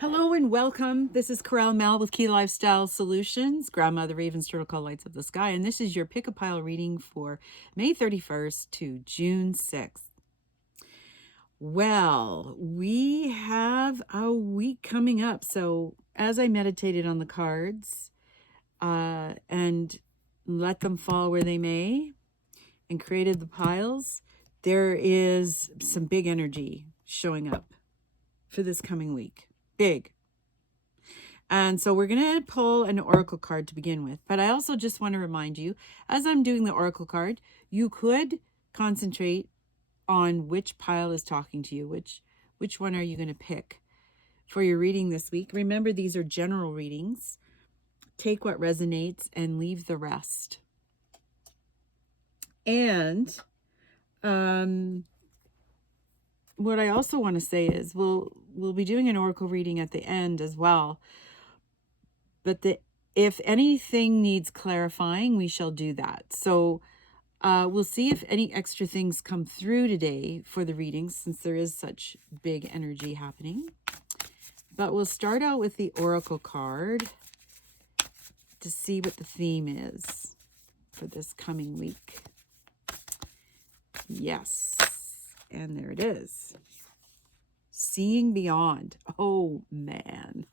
Hello and welcome. This is Corral Mel with Key Lifestyle Solutions, Grandmother Raven's Turtle Call Lights of the Sky, and this is your pick a pile reading for May 31st to June 6th. Well, we have a week coming up. So as I meditated on the cards and let them fall where they may and created the piles, there is some big energy showing up for this coming week. Big. And so we're going to pull an oracle card to begin with. But I also just want to remind you, as I'm doing the oracle card, you could concentrate on which pile is talking to you, which one are you going to pick for your reading this week. Remember, these are general readings. Take what resonates and leave the rest. And what I also want to say is we'll be doing an oracle reading at the end as well. But if anything needs clarifying, we shall do that. So we'll see if any extra things come through today for the readings, since there is such big energy happening. But we'll start out with the oracle card to see what the theme is for this coming week. Yes. And there it is. Seeing beyond. Oh, man.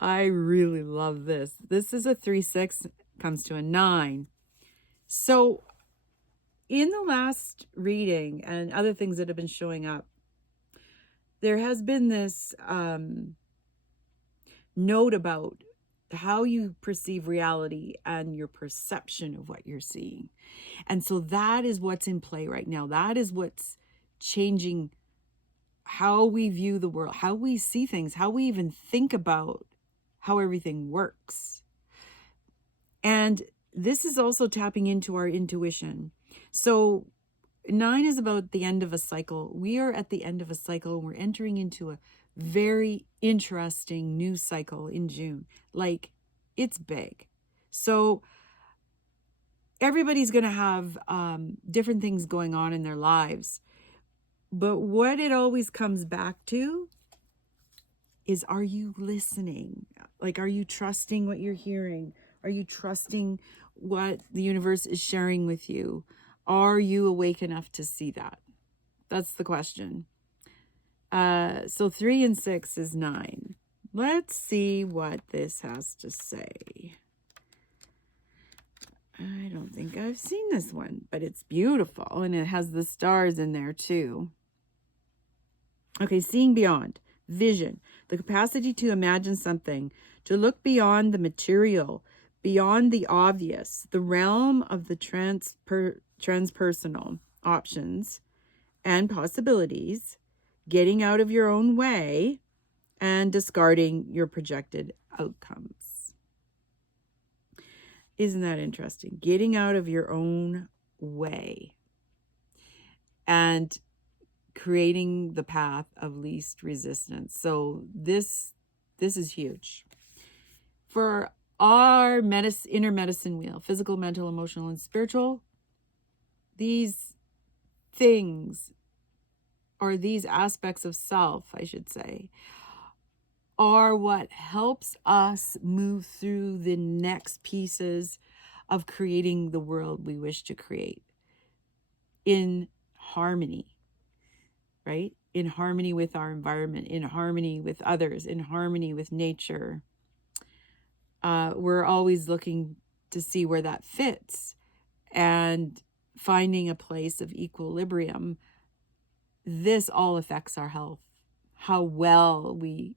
I really love this. This is a 3-6, comes to a 9. So in the last reading and other things that have been showing up, there has been this note about how you perceive reality and your perception of what you're seeing. And so that is what's in play right now. That is what's changing how we view the world, how we see things, how we even think about how everything works. And this is also tapping into our intuition. So 9 is about the end of a cycle. We are at the end of a cycle and we're entering into a very interesting new cycle in June. Like, it's big. So everybody's going to have different things going on in their lives. But what it always comes back to is, are you listening? Like, are you trusting what you're hearing? Are you trusting what the universe is sharing with you? Are you awake enough to see that? That's the question. So 3 and 6 is 9. Let's see what this has to say. I don't think I've seen this one, but it's beautiful. And it has the stars in there too. Okay, seeing beyond. Vision. The capacity to imagine something. To look beyond the material. Beyond the obvious. The realm of the transpersonal options and possibilities. Getting out of your own way. And discarding your projected outcomes. Isn't that interesting? Getting out of your own way and creating the path of least resistance. So this is huge. For our inner medicine wheel, physical, mental, emotional, and spiritual, these things, or these aspects of self, I should say, are what helps us move through the next pieces of creating the world we wish to create in harmony, right? In harmony with our environment, in harmony with others, in harmony with nature. We're always looking to see where that fits and finding a place of equilibrium. This all affects our health, how well we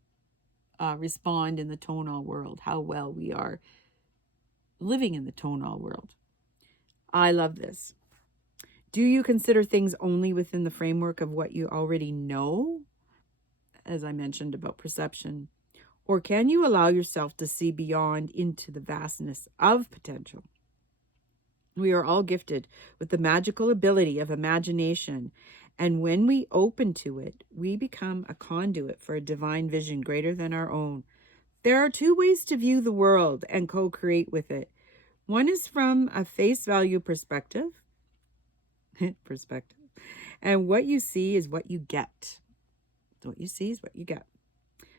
respond in the tonal world, how well we are living in the tonal world. I love this. Do you consider things only within the framework of what you already know? As I mentioned about perception. Or can you allow yourself to see beyond into the vastness of potential? We are all gifted with the magical ability of imagination. And when we open to it, we become a conduit for a divine vision greater than our own. There are 2 ways to view the world and co-create with it. One is from a face value perspective. And what you see is what you get. What you see is what you get.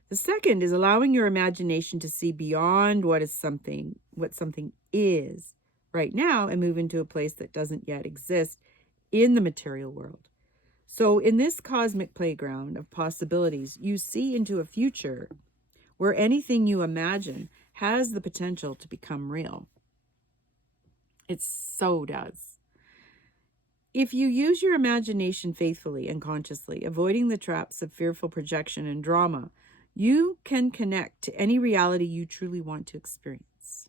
The second is allowing your imagination to see beyond what something is right now and move into a place that doesn't yet exist in the material world. So in this cosmic playground of possibilities, you see into a future where anything you imagine has the potential to become real. It so does. If you use your imagination faithfully and consciously, avoiding the traps of fearful projection and drama, you can connect to any reality you truly want to experience.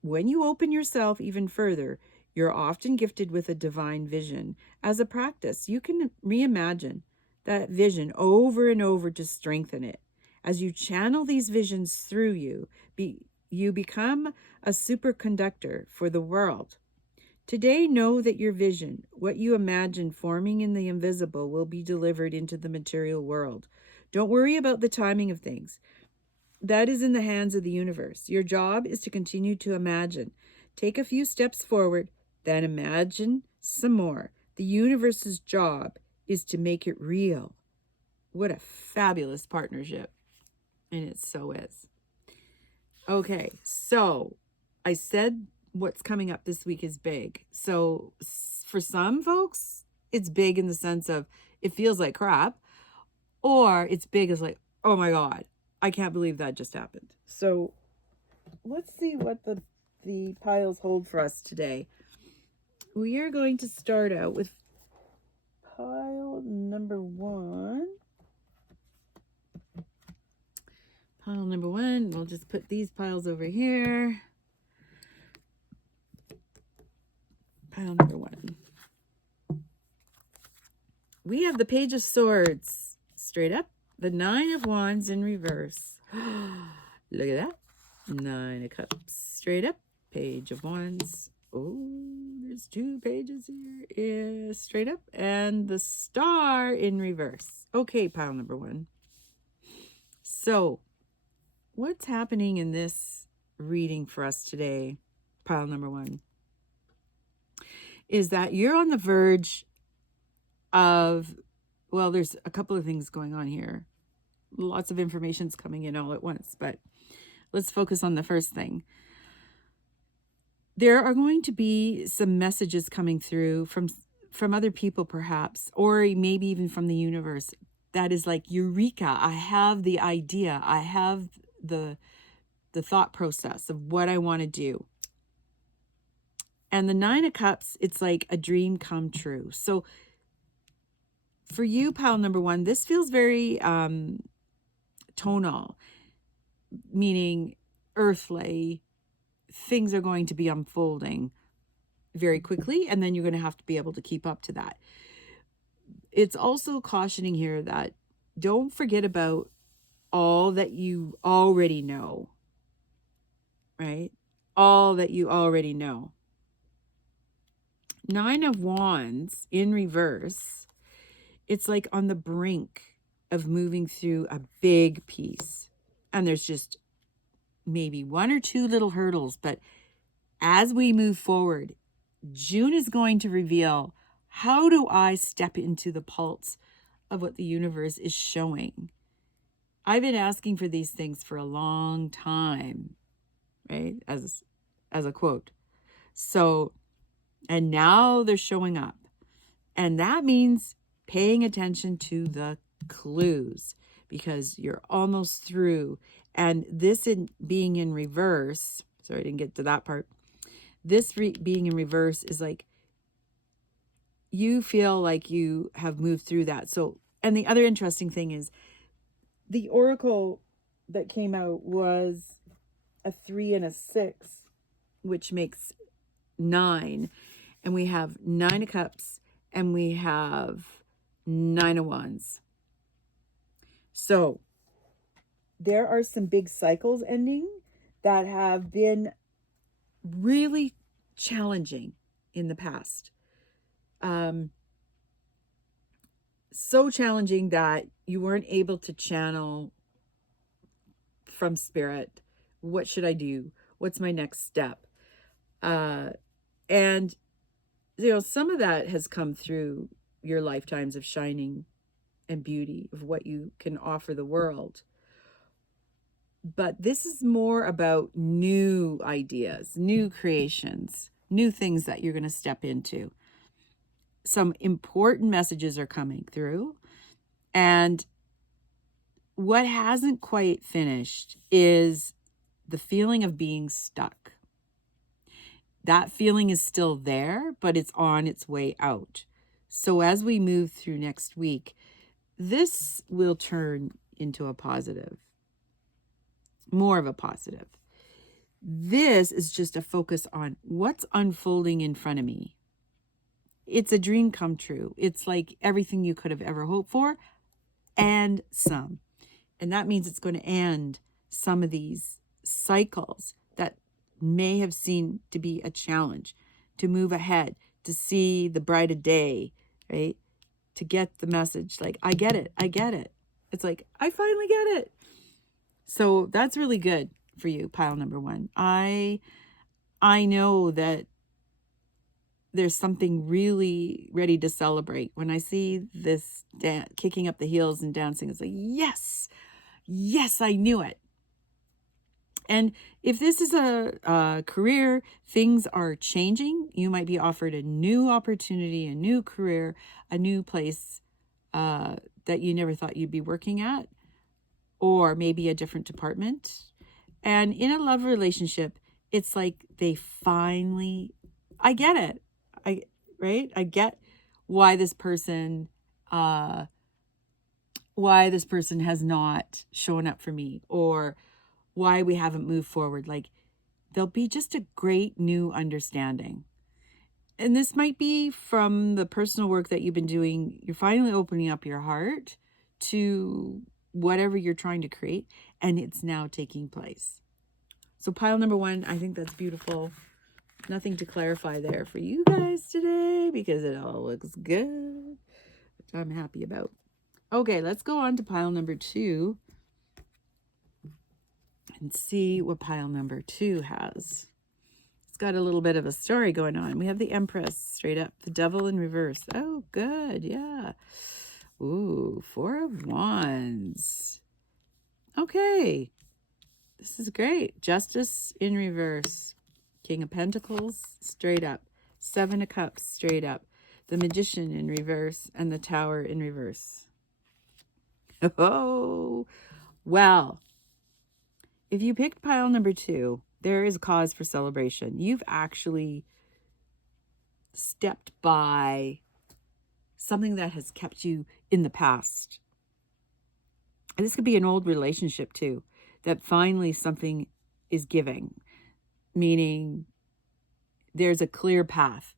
When you open yourself even further, you're often gifted with a divine vision. As a practice, you can reimagine that vision over and over to strengthen it. As you channel these visions through you, you become a superconductor for the world. Today, know that your vision, what you imagine forming in the invisible, will be delivered into the material world. Don't worry about the timing of things. That is in the hands of the universe. Your job is to continue to imagine. Take a few steps forward, then imagine some more. The universe's job is to make it real. What a fabulous partnership. And it so is. Okay, so I said what's coming up this week is big. So for some folks, it's big in the sense of it feels like crap, or it's big as like, oh my God, I can't believe that just happened. So let's see what the piles hold for us today. We are going to start out with pile number 1. Pile number 1, we'll just put these piles over here. Pile number 1. We have the Page of Swords straight up, the 9 of Wands in reverse. Look at that. 9 of Cups straight up, Page of Wands. Oh, there's 2 pages here. Yeah, straight up, and the Star in reverse. Okay, pile number 1. So, what's happening in this reading for us today, pile number 1, is that you're on the verge of, well, there's a couple of things going on here. Lots of information's coming in all at once, but let's focus on the first thing. There are going to be some messages coming through from other people perhaps, or maybe even from the universe, that is like, eureka, I have the idea, I have the thought process of what I want to do. And the 9 of Cups, it's like a dream come true. So for you, pile number 1, this feels very tonal, meaning earthly. Things are going to be unfolding very quickly, and then you're going to have to be able to keep up to that. It's also cautioning here that don't forget about all that you already know, right? All that you already know. 9 of Wands in reverse, it's like on the brink of moving through a big piece. And there's just maybe 1 or 2 little hurdles. But as we move forward, June is going to reveal, how do I step into the pulse of what the universe is showing? I've been asking for these things for a long time, right? As a quote. So, and now they're showing up. And that means paying attention to the clues, because you're almost through. And this being in reverse, sorry, I didn't get to that part. This being in reverse is like, you feel like you have moved through that. So, and the other interesting thing is, the oracle that came out was a 3 and a 6, which makes 9. And we have 9 of Cups, and we have 9 of Wands. So there are some big cycles ending that have been really challenging in the past. So challenging that you weren't able to channel from spirit. What should I do? What's my next step? And, you know, some of that has come through your lifetimes of shining and beauty of what you can offer the world. But this is more about new ideas, new creations, new things that you're going to step into. Some important messages are coming through. And what hasn't quite finished is the feeling of being stuck. That feeling is still there, but it's on its way out. So as we move through next week, this will turn into a positive, more of a positive. This is just a focus on what's unfolding in front of me. It's a dream come true. It's like everything you could have ever hoped for and some. And that means it's going to end some of these cycles that may have seemed to be a challenge, to move ahead, to see the brighter day, right? To get the message, like, I get it. It's like, I finally get it. So that's really good for you, pile number one. I know that there's something really ready to celebrate. When I see this kicking up the heels and dancing, it's like, yes, I knew it. And if this is a career, things are changing. You might be offered a new opportunity, a new career, a new place that you never thought you'd be working at, or maybe a different department. And in a love relationship, it's like they finally, I get it. I get why this person has not shown up for me, or why we haven't moved forward. Like, there'll be just a great new understanding. And this might be from the personal work that you've been doing. You're finally opening up your heart to whatever you're trying to create, and it's now taking place. So pile number one, I think that's beautiful. Nothing to clarify there for you guys today because it all looks good, which I'm happy about. Okay, let's go on to pile number two and see what pile number two has. It's got a little bit of a story going on. We have the Empress straight up, the Devil in reverse. Oh, good. Yeah. Ooh, Four of Wands. Okay. This is great. Justice in reverse. King of Pentacles straight up. Seven of Cups straight up. The Magician in reverse and the Tower in reverse. Oh, well, if you picked pile number two, there is cause for celebration. You've actually stepped by something that has kept you in the past. And this could be an old relationship too, that finally something is giving, meaning there's a clear path.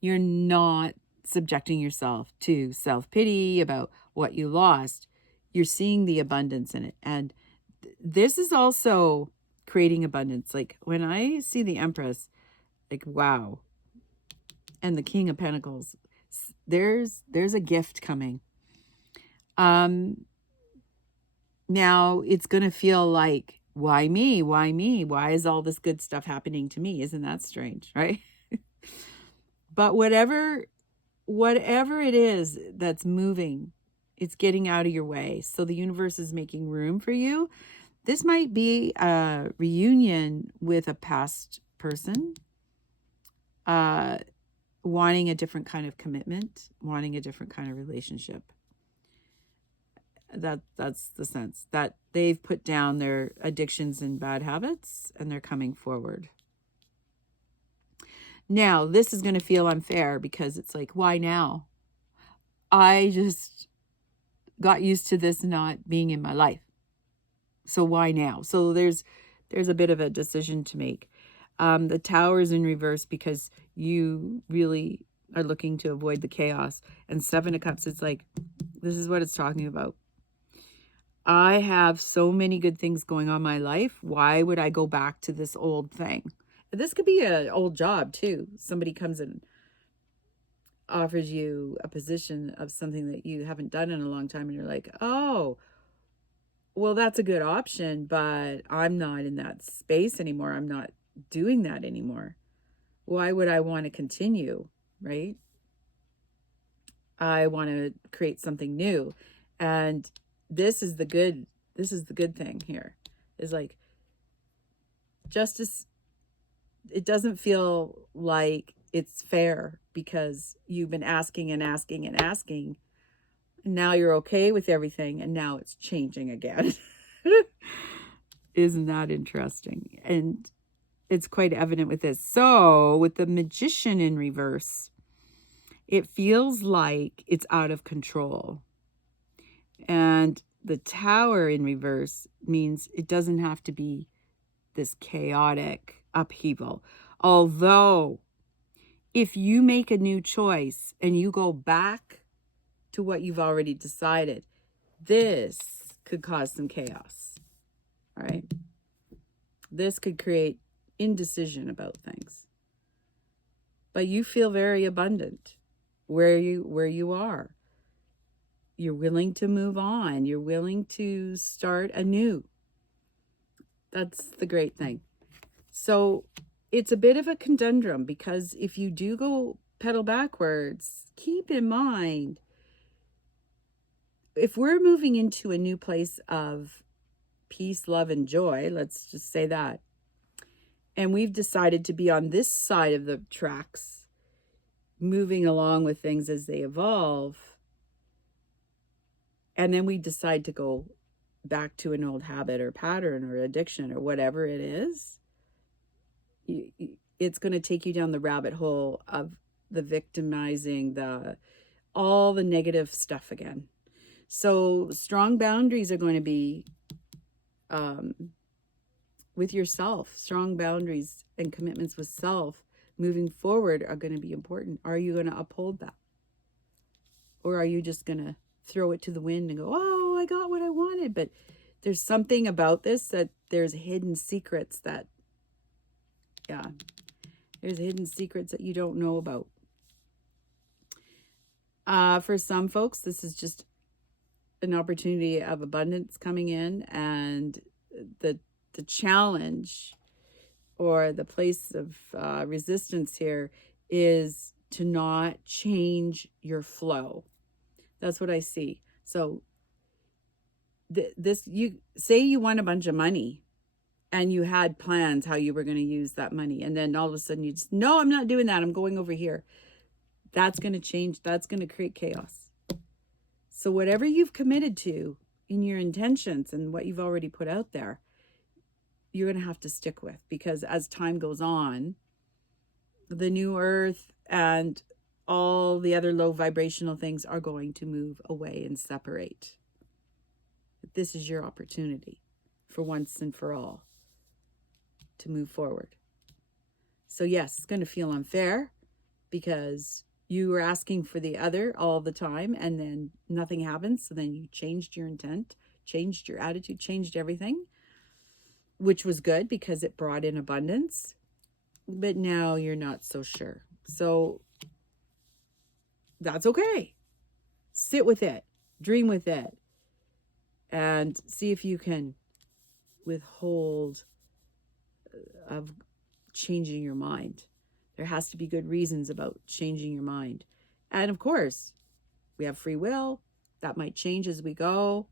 You're not subjecting yourself to self-pity about what you lost. You're seeing the abundance in it. And this is also creating abundance. Like when I see the Empress, like, wow. And the King of Pentacles, there's a gift coming. Now it's going to feel like, why me? Why me? Why is all this good stuff happening to me? Isn't that strange, right? But whatever it is that's moving, it's getting out of your way. So the universe is making room for you. This might be a reunion with a past person, wanting a different kind of commitment, wanting a different kind of relationship. That's the sense that they've put down their addictions and bad habits and they're coming forward. Now, this is going to feel unfair because it's like, why now? I just got used to this not being in my life. So why now? So there's a bit of a decision to make. The Tower's in reverse because you really are looking to avoid the chaos. And Seven of Cups, it's like, this is what it's talking about. I have so many good things going on in my life. Why would I go back to this old thing? This could be an old job too. Somebody comes and offers you a position of something that you haven't done in a long time. And you're like, oh, well, that's a good option, but I'm not in that space anymore. I'm not doing that anymore. Why would I want to continue, right? I want to create something new. And this is the good thing here, is like justice. It doesn't feel like it's fair because you've been asking and asking and asking. And now you're okay with everything, and now it's changing again. Isn't that interesting? And it's quite evident with this. So with the Magician in reverse, it feels like it's out of control. And the Tower in reverse means it doesn't have to be this chaotic upheaval. Although, if you make a new choice and you go back to what you've already decided, this could cause some chaos. All right? This could create indecision about things. But you feel very abundant where you are. You're willing to move on. You're willing to start anew. That's the great thing. So it's a bit of a conundrum, because if you do go pedal backwards, keep in mind, if we're moving into a new place of peace, love, and joy, let's just say that, and we've decided to be on this side of the tracks, moving along with things as they evolve, and then we decide to go back to an old habit or pattern or addiction or whatever it is, it's going to take you down the rabbit hole of the victimizing, all the negative stuff again. So strong boundaries are going to be with yourself. Strong boundaries and commitments with self moving forward are going to be important. Are you going to uphold that? Or are you just going to throw it to the wind and go, oh, I got what I wanted? But there's something about this that there's hidden secrets that, there's hidden secrets that you don't know about. For some folks, this is just an opportunity of abundance coming in, and the challenge or the place of resistance here is to not change your flow. That's what I see. So you say you won a bunch of money and you had plans how you were going to use that money, and then all of a sudden you just, no, I'm not doing that, I'm going over here. That's going to change. That's going to create chaos. So whatever you've committed to in your intentions and what you've already put out there, you're going to have to stick with, because as time goes on, the new earth and all the other low vibrational things are going to move away and separate. This is your opportunity for once and for all to move forward. So yes, it's going to feel unfair because you were asking for the other all the time and then nothing happens. So then you changed your intent, changed your attitude, changed everything, which was good because it brought in abundance. But now you're not so sure. So that's okay. Sit with it, dream with it, and see if you can withhold of changing your mind. There has to be good reasons about changing your mind. And of course, we have free will. That might change as we go.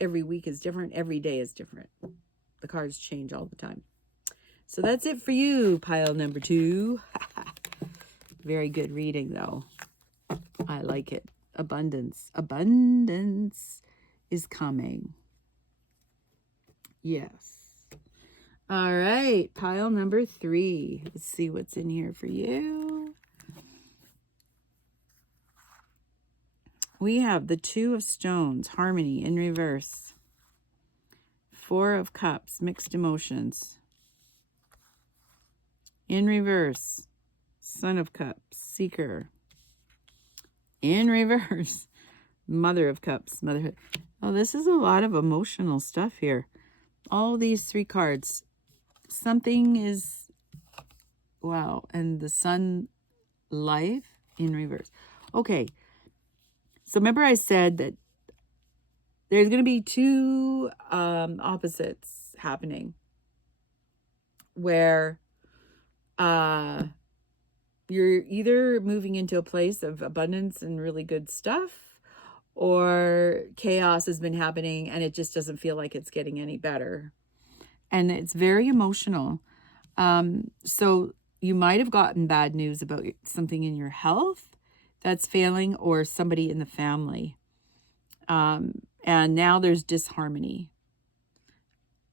Every week is different. Every day is different. The cards change all the time. So that's it for you, pile number 2. Very good reading, though. I like it. Abundance. Abundance is coming. Yes. All right, pile number 3. Let's see what's in here for you. We have the 2 of Stones, harmony in reverse. 4 of Cups, mixed emotions. In reverse, Son of Cups, seeker. In reverse, Mother of Cups, motherhood. Oh, this is a lot of emotional stuff here. All these 3 cards. Something is, wow, and the Sun, life in reverse. Okay, so remember I said that there's going to be 2 opposites happening where you're either moving into a place of abundance and really good stuff, or chaos has been happening and it just doesn't feel like it's getting any better. And it's very emotional. So you might have gotten bad news about something in your health that's failing, or somebody in the family. And now there's disharmony.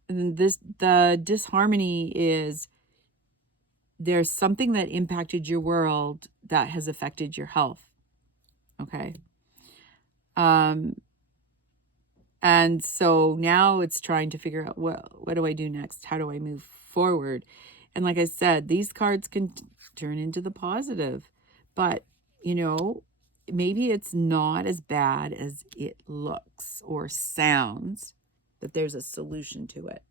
And the disharmony is there's something that impacted your world that has affected your health. Okay. And so now it's trying to figure out, what do I do next? How do I move forward? And like I said, these cards can turn into the positive, but maybe it's not as bad as it looks or sounds, that there's a solution to it.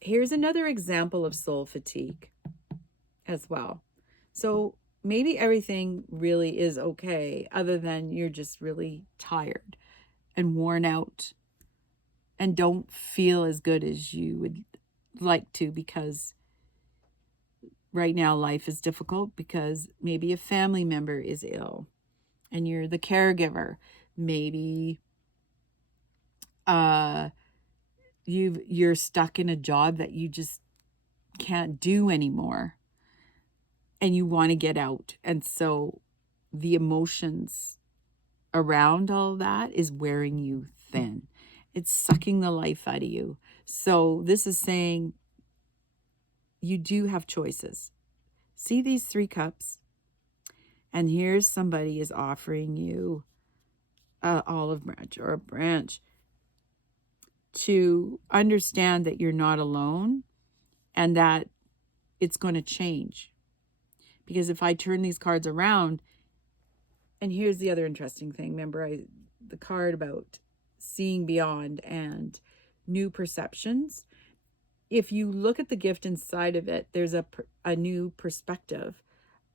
Here's another example of soul fatigue as well. So maybe everything really is okay, other than you're just really tired and worn out and don't feel as good as you would like to, because right now life is difficult, because maybe a family member is ill and you're the caregiver. Maybe you're stuck in a job that you just can't do anymore and you want to get out. And so the emotions around all that is wearing you thin. It's sucking the life out of you. So this is saying you do have choices. See these 3 cups? And here's somebody is offering you an olive branch or a branch to understand that you're not alone and that it's going to change. Because if I turn these cards around, and here's the other interesting thing. Remember the card about seeing beyond and new perceptions. If you look at the gift inside of it, there's a new perspective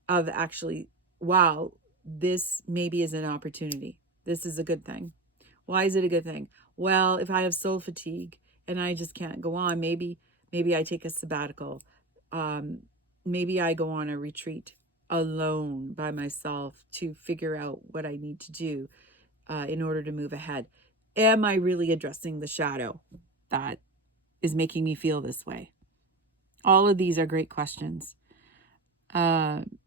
of actually, wow, this maybe is an opportunity. This is a good thing. Why is it a good thing? Well, if I have soul fatigue and I just can't go on, maybe I take a sabbatical. Maybe I go on a retreat alone by myself to figure out what I need to do in order to move ahead. Am I really addressing the shadow that is making me feel this way? All of these are great questions. And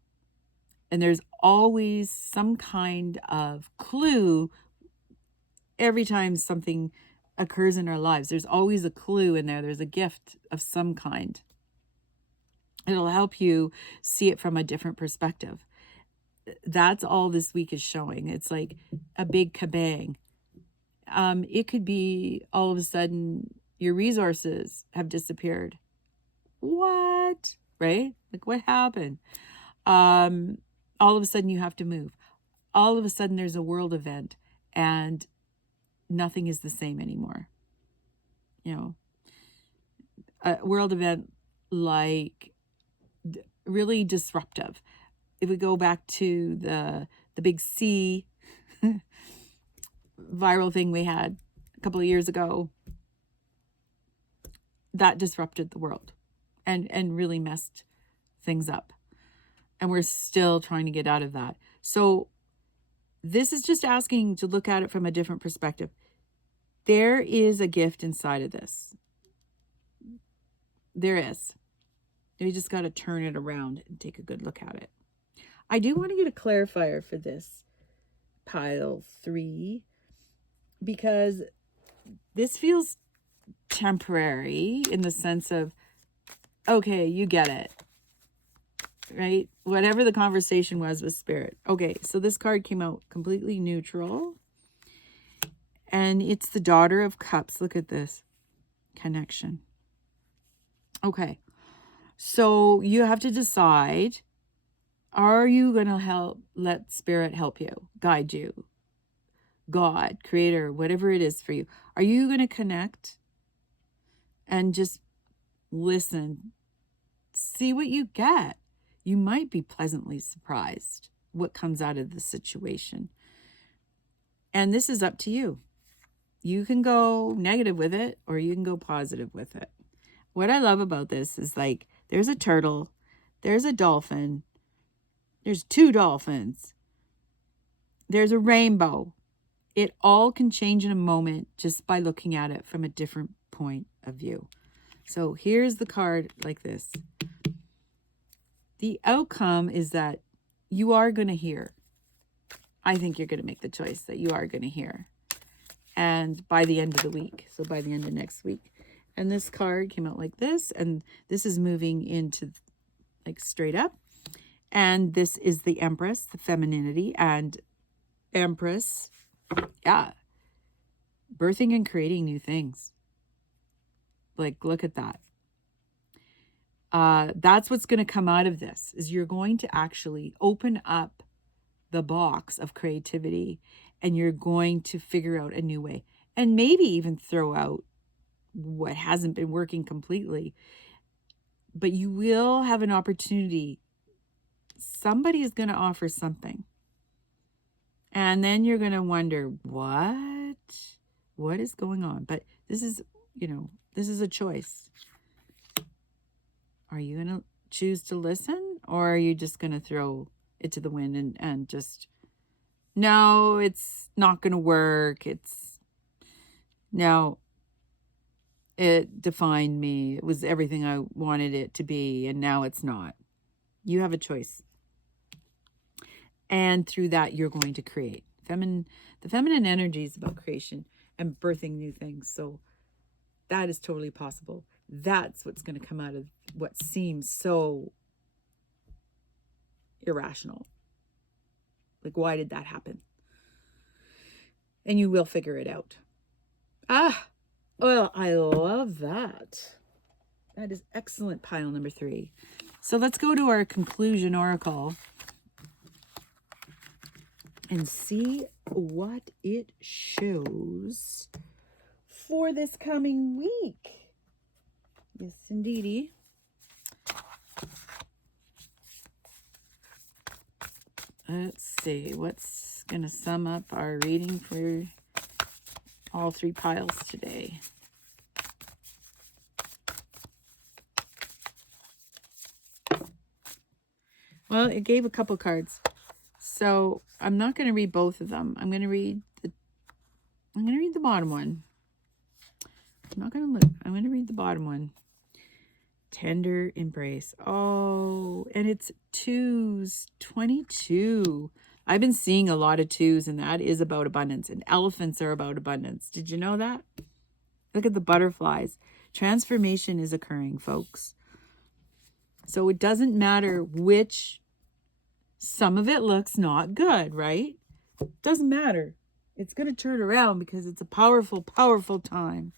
there's always some kind of clue every time something occurs in our lives. There's always a clue in there. There's a gift of some kind. It'll help you see it from a different perspective. That's all this week is showing. It's like a big kabang. It could be all of a sudden your resources have disappeared. What? Right? Like, what happened? All of a sudden you have to move. All of a sudden there's a world event and nothing is the same anymore. A world event like really disruptive. If we go back to the big C viral thing we had a couple of years ago, that disrupted the world and really messed things up. And we're still trying to get out of that. So this is just asking to look at it from a different perspective. There is a gift inside of this. There is. You just got to turn it around and take a good look at it. I do want to get a clarifier for this pile 3, because this feels temporary in the sense of, okay, you get it, right? Whatever the conversation was with spirit. Okay, so this card came out completely neutral. And it's the Daughter of Cups. Look at this. Connection. Okay. So you have to decide, are you going to let spirit help you, guide you? God, creator, whatever it is for you. Are you going to connect and just listen? See what you get. You might be pleasantly surprised what comes out of the situation. And this is up to you. You can go negative with it or you can go positive with it. What I love about this is, like, there's a turtle, There's a dolphin. There's 2 dolphins. There's a rainbow. It all can change in a moment just by looking at it from a different point of view. So here's the card like this. The outcome is that you are going to hear. I think you're going to make the choice that you are going to hear. And by the end of the week, so by the end of next week. And this card came out like this, and this is moving into like straight up. And this is the Empress, the femininity, and Empress, yeah, birthing and creating new things. Like, look at that. That's what's going to come out of this, is you're going to actually open up the box of creativity, and you're going to figure out a new way, and maybe even throw out what hasn't been working completely. But you will have an opportunity. Somebody is going to offer something. And then you're going to wonder, what is going on? But this is, this is a choice. Are you going to choose to listen, or are you just going to throw it to the wind and just, no, it's not going to work. No, it defined me. It was everything I wanted it to be, and now it's not. You have a choice. And through that, you're going to create. The feminine energy is about creation and birthing new things. So that is totally possible. That's what's going to come out of what seems so irrational. Like, why did that happen? And you will figure it out. Well, I love that. That is excellent, pile number 3. So let's go to our conclusion oracle and see what it shows for this coming week. Yes, indeedy. Let's see what's going to sum up our reading for all 3 piles today. Well, it gave a couple cards. So I'm not going to read both of them. I'm going to read the bottom one. I'm not going to look. I'm going to read the bottom one. Tender embrace. Oh, and it's 2s, 22. I've been seeing a lot of 2s, and that is about abundance. And elephants are about abundance. Did you know that? Look at the butterflies. Transformation is occurring, folks. So it doesn't matter which. Some of it looks not good, right? Doesn't matter. It's going to turn around because it's a powerful, powerful time.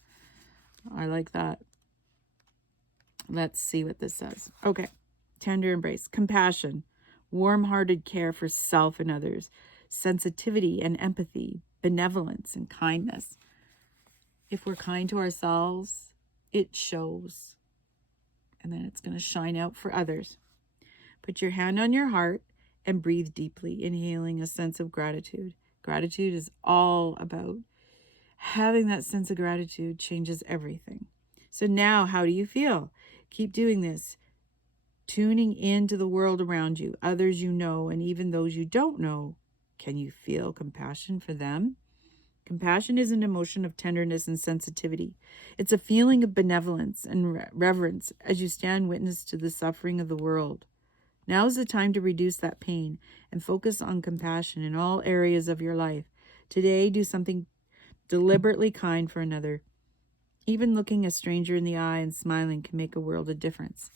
I like that. Let's see what this says. Okay. Tender embrace. Compassion. Warm-hearted care for self and others. Sensitivity and empathy. Benevolence and kindness. If we're kind to ourselves, it shows. And then it's going to shine out for others. Put your hand on your heart and breathe deeply, inhaling a sense of gratitude. Gratitude is all about having that sense of gratitude changes everything. So now, how do you feel? Keep doing this. Tuning into the world around you, others you know, and even those you don't know. Can you feel compassion for them? Compassion is an emotion of tenderness and sensitivity. It's a feeling of benevolence and reverence as you stand witness to the suffering of the world. Now is the time to reduce that pain and focus on compassion in all areas of your life. Today, do something deliberately kind for another. Even looking a stranger in the eye and smiling can make a world of difference.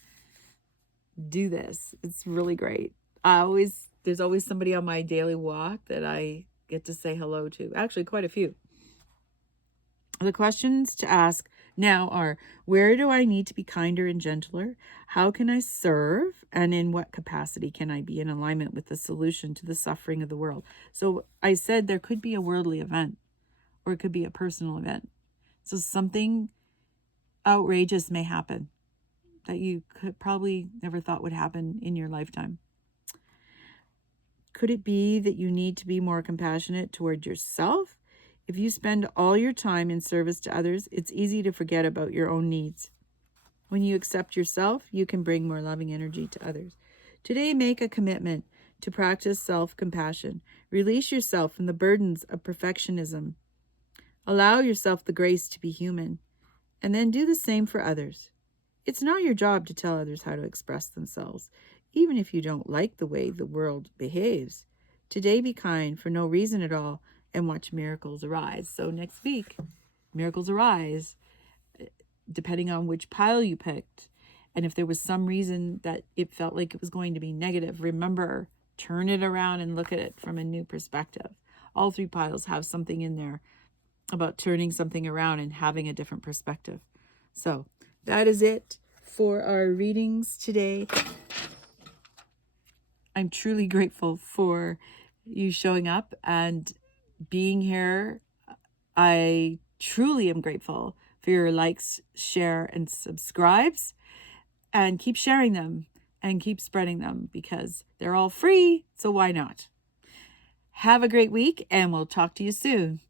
Do this. It's really great. There's always somebody on my daily walk that I get to say hello to. Actually, quite a few. The questions to ask now are, where do I need to be kinder and gentler? How can I serve? And in what capacity can I be in alignment with the solution to the suffering of the world? So I said there could be a worldly event, or it could be a personal event. So something outrageous may happen that you could probably never thought would happen in your lifetime. Could it be that you need to be more compassionate toward yourself? If you spend all your time in service to others, it's easy to forget about your own needs. When you accept yourself, you can bring more loving energy to others. Today, make a commitment to practice self-compassion. Release yourself from the burdens of perfectionism. Allow yourself the grace to be human, and then do the same for others. It's not your job to tell others how to express themselves, even if you don't like the way the world behaves. Today, be kind for no reason at all and watch miracles arise. So next week, miracles arise, depending on which pile you picked. And if there was some reason that it felt like it was going to be negative, remember, turn it around and look at it from a new perspective. All 3 piles have something in there about turning something around and having a different perspective. So that is it for our readings today. I'm truly grateful for you showing up and being here. I truly am grateful for your likes, share, and subscribes. And keep sharing them and keep spreading them because they're all free. So why not? Have a great week and we'll talk to you soon.